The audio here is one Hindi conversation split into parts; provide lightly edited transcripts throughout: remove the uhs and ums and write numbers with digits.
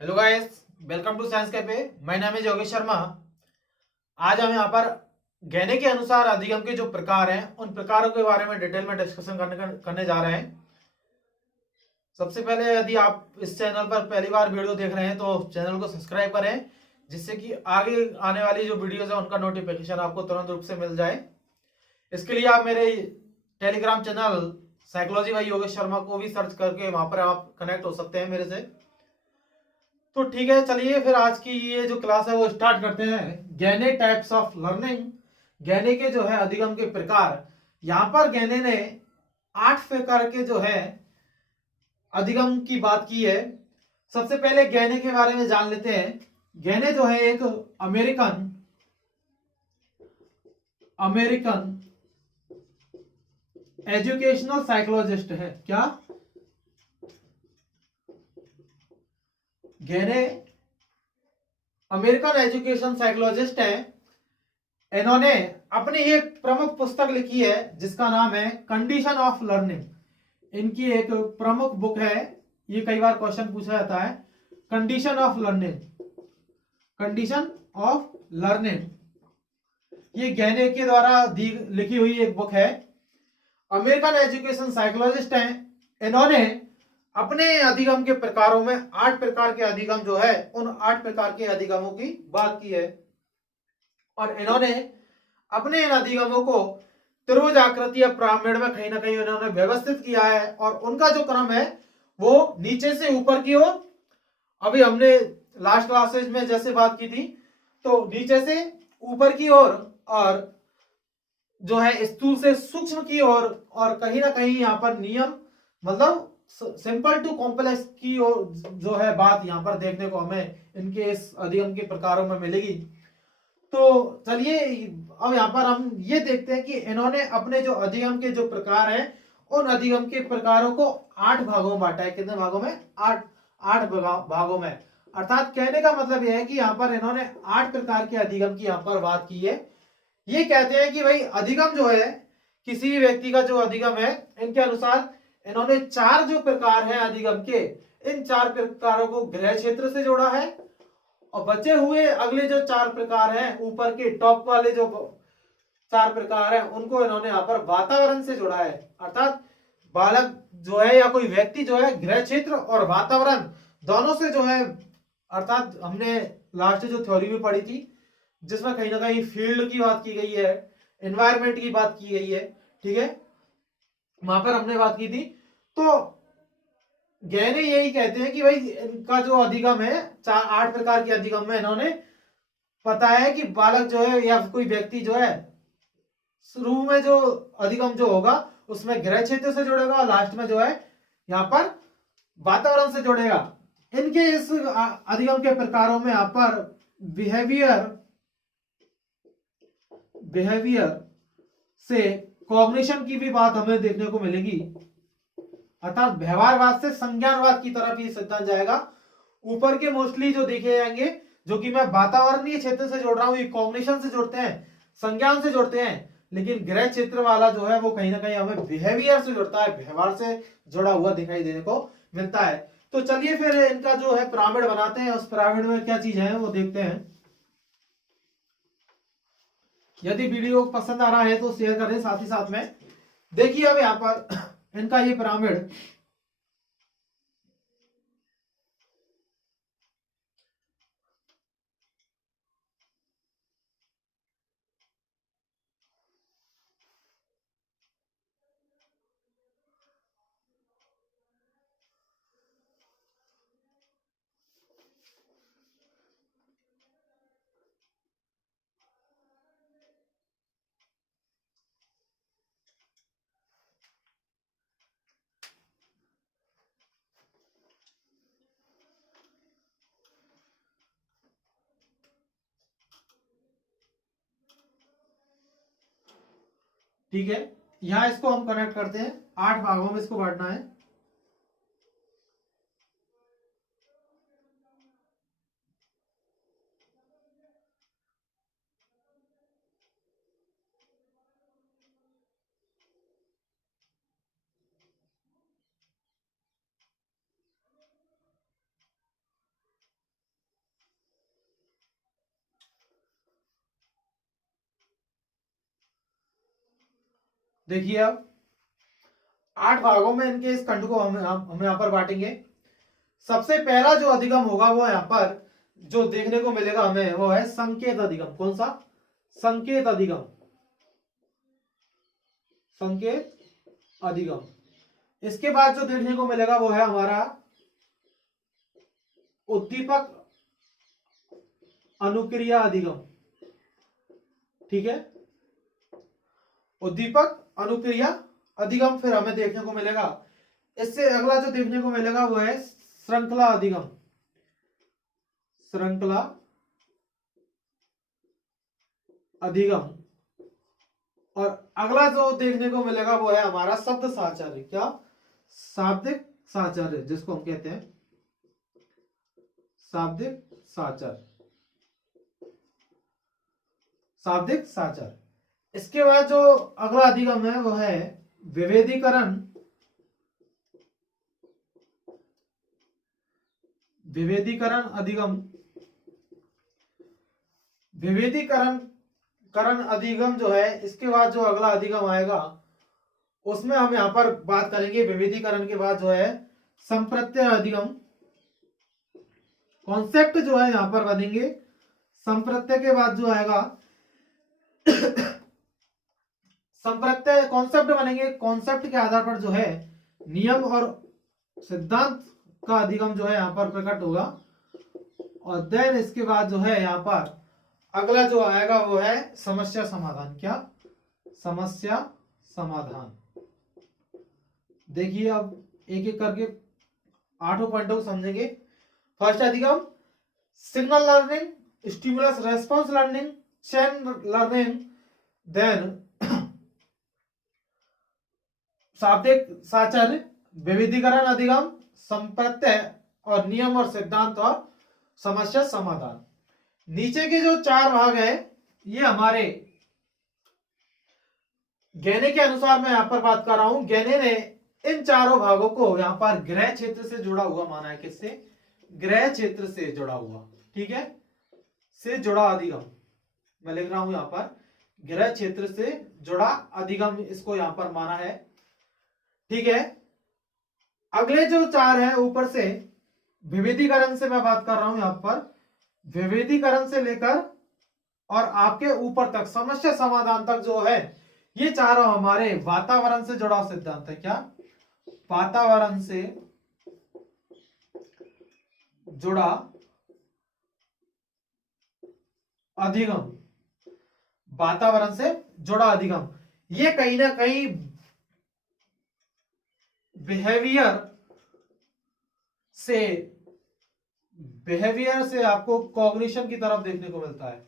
Hello guys, welcome to science cafe. मैं नाम है योगेश शर्मा। आज हम यहाँ पर गहने के अनुसार अधिगम के जो प्रकार हैं उन प्रकारों के बारे में डिटेल में डिस्कशन करने जा रहे हैं। सबसे पहले यदि आप इस चैनल पर पहली बार वीडियो देख रहे हैं तो चैनल को सब्सक्राइब करें, जिससे कि आगे आने वाली जो वीडियोज है उनका नोटिफिकेशन आपको तुरंत रूप से मिल जाए। इसके लिए आप मेरे Telegram channel psychology by Yogesh Sharma को भी सर्च करके वहां पर आप कनेक्ट हो सकते हैं मेरे से। तो ठीक है, चलिए फिर आज की ये जो क्लास है वो स्टार्ट करते हैं। गहने टाइप्स ऑफ लर्निंग, गहने के जो है अधिगम के प्रकार। यहां पर गहने ने 8 प्रकार के जो है अधिगम की बात की है। सबसे पहले गहने के बारे में जान लेते हैं। गहने जो है एक अमेरिकन अमेरिकन एजुकेशनल साइकोलॉजिस्ट है। क्या गहने अमेरिकन एजुकेशन साइकोलॉजिस्ट है। इन्होंने अपनी एक प्रमुख पुस्तक लिखी है जिसका नाम है कंडीशन ऑफ लर्निंग। इनकी एक प्रमुख बुक है, ये कई बार क्वेश्चन पूछा जाता है। Condition of learning, condition of learning ये गहने के द्वारा लिखी हुई एक बुक है। अमेरिकन एजुकेशन साइकोलॉजिस्ट हैं। इन्होंने अपने अधिगम के प्रकारों में 8 प्रकार के अधिगम जो है उन 8 प्रकार के अधिगमों की बात की है, और इन्होंने अपने इन अधिगमों को त्रिभुज आकृति या पिरामिड में कहीं ना कहीं इन्होंने व्यवस्थित किया है, और उनका जो क्रम है वो नीचे से ऊपर की ओर। अभी हमने लास्ट क्लासेज में जैसे बात की थी, तो नीचे से ऊपर की ओर और जो है स्थूल से सूक्ष्म की ओर, और कहीं ना कहीं यहाँ पर नियम मतलब सिंपल टू कॉम्प्लेक्स की ओर जो है बात यहाँ पर देखने को हमें इनके इस अधिगम के प्रकारों में मिलेगी। तो चलिए अब यहाँ पर हम ये देखते हैं कि इन्होंने अपने जो अधिगम के जो प्रकार हैं उन अधिगम के प्रकारों को 8 भागों में बांटा है। कितने भागों में? 8 भागों में। अर्थात कहने का मतलब यह है कि यहाँ पर इन्होंने 8 प्रकार के अधिगम की यहाँ पर बात की है। ये कहते हैं कि भाई अधिगम जो है, किसी भी व्यक्ति का जो अधिगम है, इनके अनुसार इन्होंने 4 जो प्रकार हैं अधिगम के, इन 4 प्रकारों को गृह क्षेत्र से जोड़ा है, और बचे हुए अगले जो 4 प्रकार हैं, ऊपर के टॉप वाले जो 4 प्रकार हैं, उनको इन्होंने यहाँ पर वातावरण से जोड़ा है। अर्थात बालक जो है या कोई व्यक्ति जो है गृह क्षेत्र और वातावरण दोनों से जो है, अर्थात हमने लास्ट जो थ्योरी भी पढ़ी थी जिसमें कहीं ना कहीं फील्ड की बात की गई है, एनवायरमेंट की बात की गई है, ठीक है, वहां पर हमने बात की थी। तो गहने यही कहते हैं कि भाई इनका जो अधिगम है, 8 प्रकार के अधिगम में इन्होंने पता है कि बालक जो है या कोई व्यक्ति जो है शुरू में जो अधिगम जो होगा उसमें गृह क्षेत्र से जुड़ेगा, और लास्ट में जो है यहाँ पर वातावरण से जुड़ेगा। इनके इस अधिगम के प्रकारों में यहाँ पर बिहेवियर बिहेवियर से कॉग्निशन की भी बात हमें देखने को मिलेगी। अर्थात व्यवहारवाद से संज्ञानवाद की तरफ ये सिद्धांत जाएगा। ऊपर के मोस्टली जो देखे जाएंगे, जो कि मैं वातावरणीय क्षेत्र से जोड़ रहा हूं, ये कॉग्निशन से जोड़ते हैं, संज्ञान से जोड़ते हैं, लेकिन गृह क्षेत्र वाला जो है वो कहीं ना कहीं हमें बिहेवियर से जोड़ता है, व्यवहार से जुड़ा हुआ दिखाई देने को मिलता है। तो चलिए फिर इनका जो है पिरामिड बनाते हैं, उस पिरामिड में क्या चीज है वो देखते हैं। यदि वीडियो पसंद आ रहा है तो शेयर करें, साथ ही साथ में देखिए अब यहाँ पर इनका ये पिरामिड। ठीक है, यहां इसको हम कनेक्ट करते हैं, 8 भागों में इसको बांटना है। देखिए अब 8 भागों में इनके इस खंड को हम यहाँ पर बांटेंगे। सबसे पहला जो अधिगम होगा वो यहाँ पर जो देखने को मिलेगा हमें वो है संकेत अधिगम। कौन सा? संकेत अधिगम। संकेत अधिगम। इसके बाद जो देखने को मिलेगा वो है हमारा उद्दीपक अनुक्रिया अधिगम। ठीक है, उद्दीपक अनुक्रिया अधिगम फिर हमें देखने को मिलेगा। इससे अगला जो देखने को मिलेगा वो है श्रृंखला अधिगम। श्रृंखला अधिगम। और अगला जो देखने को मिलेगा वो है हमारा शब्द साहचर्य। क्या? शाब्दिक साहचर्य, जिसको हम कहते हैं शाब्दिक साहचर्य। शाब्दिक साहचर्य। इसके बाद जो अगला अधिगम है वो है विभेदीकरण। विभेदीकरण अधिगम। विभेदीकरण अधिगम जो है, इसके बाद जो अगला अधिगम आएगा उसमें हम यहां पर बात करेंगे। विभेदीकरण के बाद जो है संप्रत्यय अधिगम। कॉन्सेप्ट जो है यहां पर बनेंगे। संप्रत्यय के बाद जो आएगा संप्रत्यय कॉन्सेप्ट बनेंगे। कॉन्सेप्ट के आधार पर जो है नियम और सिद्धांत का अधिगम जो है यहां पर प्रकट होगा। और देन इसके बाद जो है यहां पर अगला जो आएगा वो है समस्या समाधान। क्या? समस्या समाधान। देखिए अब एक एक करके 8 पॉइंटों को समझेंगे। फर्स्ट अधिगम signal learning, stimulus response learning, chain learning, then शाब्दिक साहचर्य, विविधीकरण अधिगम, संप्रत्यय और नियम और सिद्धांत और समस्या समाधान। नीचे के जो 4 भाग है ये हमारे गहने के अनुसार मैं यहां पर बात कर रहा हूं। गहने ने इन चारों भागों को यहां पर गृह क्षेत्र से जुड़ा हुआ माना है। किससे? गृह क्षेत्र से जुड़ा हुआ। ठीक है, से जुड़ा अधिगम मैं लिख रहा हूं यहां पर, गृह क्षेत्र से जुड़ा अधिगम इसको यहां पर माना है। ठीक है, अगले जो 4 है ऊपर से विभेदीकरण से मैं बात कर रहा हूं यहां पर। विभेदीकरण से लेकर और आपके ऊपर तक समस्या समाधान तक जो है ये चारों हमारे वातावरण से जुड़ा सिद्धांत है। क्या? वातावरण से जुड़ा अधिगम। वातावरण से जुड़ा अधिगम ये कहीं ना कहीं बिहेवियर से आपको कॉग्निशन की तरफ देखने को मिलता है,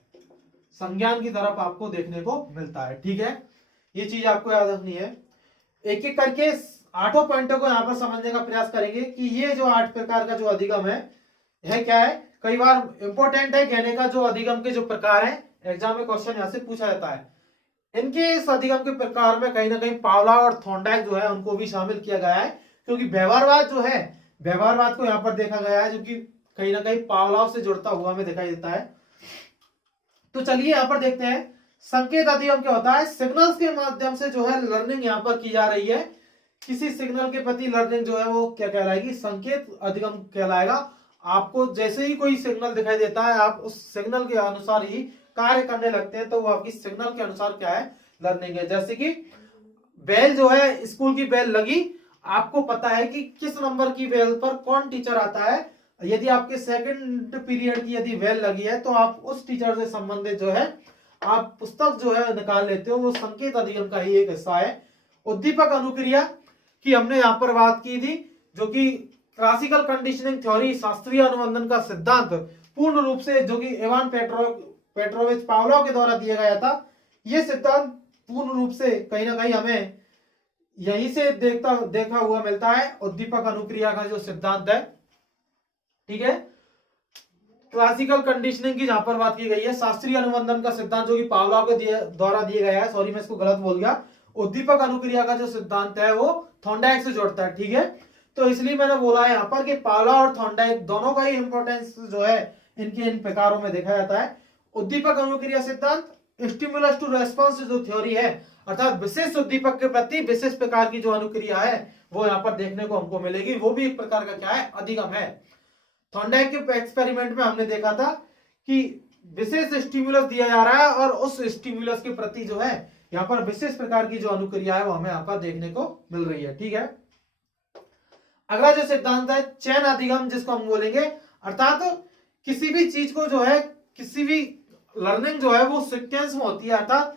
संज्ञान की तरफ आपको देखने को मिलता है। ठीक है, ये चीज आपको याद रखनी है। एक एक करके 8 पॉइंटों को यहां पर समझने का प्रयास करेंगे कि ये जो 8 प्रकार का जो अधिगम है यह क्या है। कई बार इंपॉर्टेंट है कहने का जो अधिगम के जो प्रकार है, एग्जाम में क्वेश्चन यहां से पूछा जाता है। इनके इस अधिगम के प्रकार में कहीं ना कहीं पावलोव और थॉर्नडाइक जो है उनको भी शामिल किया गया है, क्योंकि व्यवहारवाद जो है, व्यवहारवाद को यहाँ पर देखा गया है जो कि कहीं ना कहीं पावलोव से जुड़ता हुआ हमें दिखाई देता है। तो चलिए यहाँ पर देखते हैं संकेत अधिगम क्या होता है। सिग्नल्स के माध्यम से जो है लर्निंग यहाँ पर की जा रही है। किसी सिग्नल के प्रति लर्निंग जो है वो क्या कहलाएगी? संकेत अधिगम कहलाएगा। आपको जैसे ही कोई सिग्नल दिखाई देता है आप उस सिग्नल के अनुसार ही कार्य करने लगते हैं, तो वो आपकी सिग्नल के अनुसार क्या है? लर्निंग है। जैसे कि बेल जो है, स्कूल की बेल लगी, आपको पता है कि किस नंबर की बेल पर कौन टीचर आता है। यदि आपके सेकंड पीरियड की यदि बेल लगी है तो आप उस टीचर से संबंधित जो है आप पुस्तक जो है निकाल लेते हो। वो संकेत अधिगम का ही एक हिस्सा है। उद्दीपक अनुक्रिया की हमने यहाँ पर बात की थी, जो कि क्लासिकल कंडीशनिंग थ्योरी, शास्त्रीय अनुबंधन का सिद्धांत पूर्ण रूप से जो कि इवान पेट्रोविच पावलोव के द्वारा दिया गया था। यह सिद्धांत पूर्ण रूप से कहीं ना कहीं हमें यहीं से देखा हुआ मिलता है। उद्दीपक अनुक्रिया का जो सिद्धांत है, ठीक है, क्लासिकल कंडीशनिंग की जहां पर बात की गई है, शास्त्रीय अनुबंधन का सिद्धांत जो कि पावलोव के द्वारा दिया गया है, सॉरी मैं इसको गलत बोल गया, उद्दीपक अनुक्रिया का जो सिद्धांत है वो थॉर्नडाइक से जोड़ता है। ठीक है, तो इसलिए मैंने बोला है यहाँ पर कि पावलोव और थॉर्नडाइक दोनों का ही इंपॉर्टेंस जो है इनके इन प्रकारों में देखा जाता है। उद्दीपक अनुक्रिया सिद्धांत, स्टिमुलस टू रेस्पॉन्स जो थ्योरी है, अर्थात विशेष उद्दीपक के प्रति विशेष प्रकार की जो अनुक्रिया है वो यहाँ पर देखने को हमको मिलेगी, वो भी एक प्रकार का क्या है, अधिगम है। थॉर्नडाइक के एक्सपेरिमेंट में हमने देखा था कि विशेष स्टिमुलस दिया जा रहा है और उस स्टिमुलस के प्रति जो है यहाँ पर विशेष प्रकार की जो अनुक्रिया है वो हमें यहाँ पर देखने को मिल रही है। ठीक है, अगला जो सिद्धांत है चैन अधिगम, जिसको हम बोलेंगे, अर्थात किसी भी चीज को जो है, किसी भी लर्निंग जो है वो सीक्वेंस में होती है, अर्थात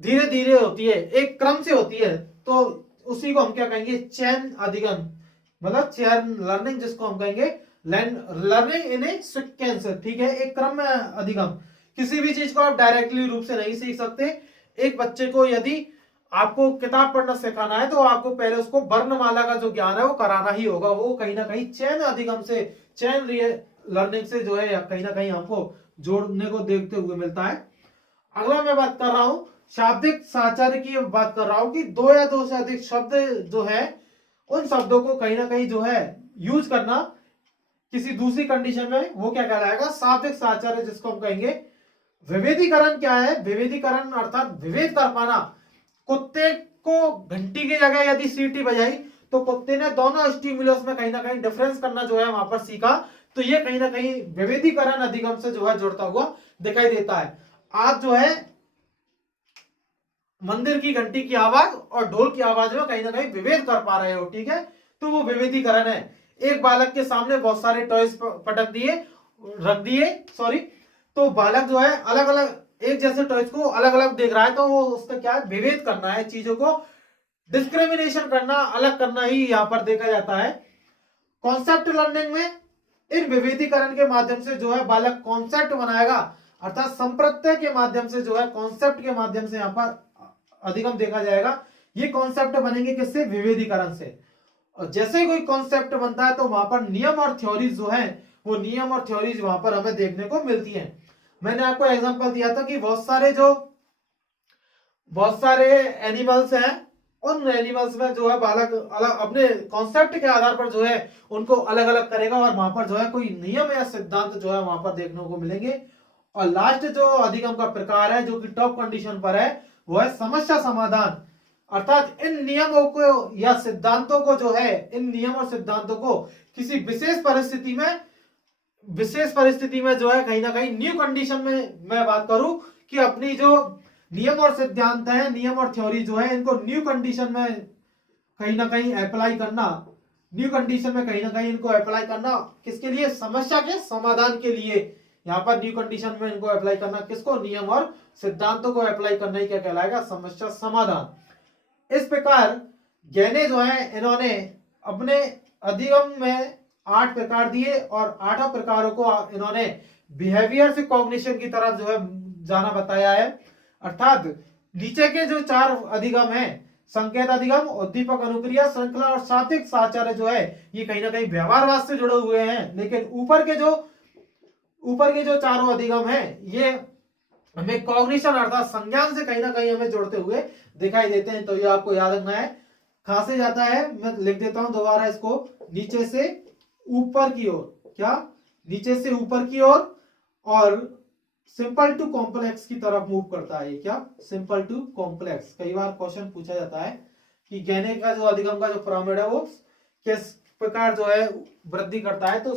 धीरे धीरे होती है, एक क्रम से होती है, तो उसी को हम क्या कहेंगे, चैन अधिगम, मतलब चैन लर्निंग, जिसको हम कहेंगे लर्निंग इन ए सीक्वेंस। ठीक है, एक क्रम में अधिगम। किसी भी चीज को आप डायरेक्टली रूप से नहीं सीख सकते। एक बच्चे को यदि आपको किताब पढ़ना सिखाना है तो आपको पहले उसको वर्णमाला का जो ज्ञान है वो कराना ही होगा, वो कहीं ना कहीं चैन अधिगम से, चैन लर्निंग से जो है कहीं ना कहीं हमको जोड़ने को देखते हुए मिलता है। अगला मैं बात कर रहा हूं शाब्दिक साहचर्य की, बात कर रहा हूं कि दो या दो से अधिक शब्द जो है उन शब्दों को कहीं ना कहीं जो है यूज करना किसी दूसरी कंडीशन में, वो क्या कहलाएगा, शाब्दिक साहचर्य, जिसको हम कहेंगे। विभेदीकरण क्या है, विभेदीकरण अर्थात विभेद कर पाना। कुत्ते को घंटी की जगह यदि सीटी बजाई तो कुत्ते ने दोनों स्टिमुलस में कहीं ना कहीं डिफरेंस करना जो है वहां पर सीखा, तो ये कहीं ना कहीं विभेदीकरण अधिगम से जो है जुड़ता हुआ दिखाई देता है। आप जो है मंदिर की घंटी की आवाज और ढोल की आवाज में कहीं ना कहीं विभेद कर पा रहे हो, ठीक है, तो वो विभेदीकरण है। एक बालक के सामने बहुत सारे टॉयज पटक दिए, रख दिए, सॉरी, तो बालक जो है अलग अलग एक जैसे टॉयज को अलग अलग देख रहा है, तो वो उसका क्या है, विभेद करना है, चीजों को डिस्क्रिमिनेशन करना, अलग करना ही यहाँ पर देखा जाता है। कॉन्सेप्ट लर्निंग में इन विभेदीकरण के माध्यम से जो है बालक कॉन्सेप्ट बनाएगा, अर्थात संप्रत्यय के माध्यम से जो है, कॉन्सेप्ट के माध्यम से यहाँ पर अधिगम देखा जाएगा। ये कॉन्सेप्ट बनेंगे किससे, विभेदीकरण से। और जैसे ही कोई कॉन्सेप्ट बनता है तो वहां पर नियम और थ्योरीज जो है, वो नियम और थ्योरीज वहां पर हमें देखने को मिलती हैं। मैंने आपको एग्जांपल दिया था कि बहुत सारे एनिमल्स हैं, उन एनिमल्स में जो है बालक अलग अपने कॉन्सेप्ट के आधार पर जो है उनको अलग अलग करेगा और वहां पर जो है कोई नियम या सिद्धांत जो है वहां पर देखने को मिलेंगे। और लास्ट जो अधिगम का प्रकार है जो कि टॉप कंडीशन पर है वो है समस्या समाधान, अर्थात इन नियमों को या सिद्धांतों को जो है, इन नियम और सिद्धांतों को किसी विशेष परिस्थिति में जो है कहीं ना कहीं न्यू कंडीशन में मैं बात करूं कि अपनी जो नियम और सिद्धांत है, नियम और थ्योरी जो है, इनको न्यू कंडीशन में कहीं ना कहीं अप्लाई करना, न्यू कंडीशन में कहीं ना कहीं इनको अप्लाई करना, किसके लिए, समस्या के समाधान के लिए। यहाँ पर न्यू कंडीशन में इनको अप्लाई करना, किसको, नियम और सिद्धांतों को अप्लाई करना ही क्या कहलाएगा, समस्या समाधान। इस प्रकार गैने जो है इन्होंने अपने अधिगम में 8 प्रकार दिए और 8 प्रकारों को इन्होंने बिहेवियर से कॉग्निशन की तरफ जो है जाना बताया है। अर्थात नीचे के जो 4 अधिगम हैं, संकेत अधिगम, उद्दीपक अनुक्रिया, श्रृंखला और सात्विक साहचर्य जो है ये कहीं ना कहीं व्यवहारवाद से जुड़े हुए हैं, लेकिन ऊपर के जो चारों अधिगम हैं ये हमें कॉग्निशन अर्थात संज्ञान से कहीं ना कहीं हमें जोड़ते हुए दिखाई देते हैं। तो ये आपको याद रखना है। कहां से जाता है, मैं लिख देता हूं दोबारा इसको, नीचे से ऊपर की ओर, क्या, नीचे से ऊपर की ओर और सिंपल टू कॉम्प्लेक्स की तरफ मूव करता है। क्या, सिंपल टू कॉम्प्लेक्स। कई बार क्वेश्चन पूछा जाता है कि गैने का जो अधिगम का जो पिरामिड है वो किस प्रकार जो है वृद्धि करता है, तो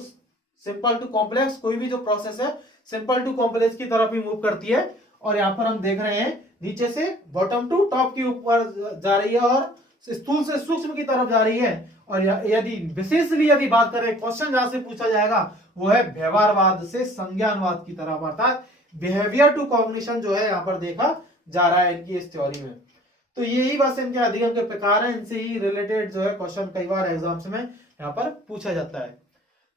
सिंपल टू कॉम्प्लेक्स कोई भी जो प्रोसेस है सिंपल टू कॉम्प्लेक्स की तरफ ही मूव करती है। और यहाँ पर हम देख रहे हैं नीचे से बॉटम टू टॉप की ऊपर जा रही है और स्थूल से सूक्ष्म की तरफ जा रही है। और यदि विशेषली यदि बात करें, क्वेश्चन जहां से पूछा जाएगा वो है व्यवहारवाद से संज्ञानवाद की तरफ, अर्थात बिहेवियर टू कॉग्निशन जो है यहाँ पर देखा जा रहा है इनकी इस थ्योरी में। तो यही बस इनके अधिगम के प्रकार हैं, इनसे ही रिलेटेड जो है क्वेश्चन कई बार एग्जाम्स में यहाँ पर पूछा जाता है।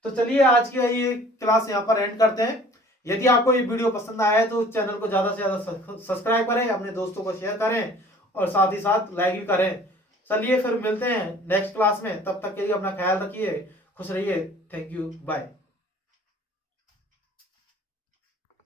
तो चलिए आज की ये क्लास यहाँ पर एंड करते हैं। यदि आपको ये वीडियो पसंद आया है तो चैनल को ज्यादा से ज्यादा सब्सक्राइब करें, अपने दोस्तों को शेयर करें और साथ ही साथ लाइक भी करें। चलिए फिर मिलते हैं नेक्स्ट क्लास में, तब तक के लिए अपना ख्याल रखिए, खुश रहिए, थैंक यू, बाय।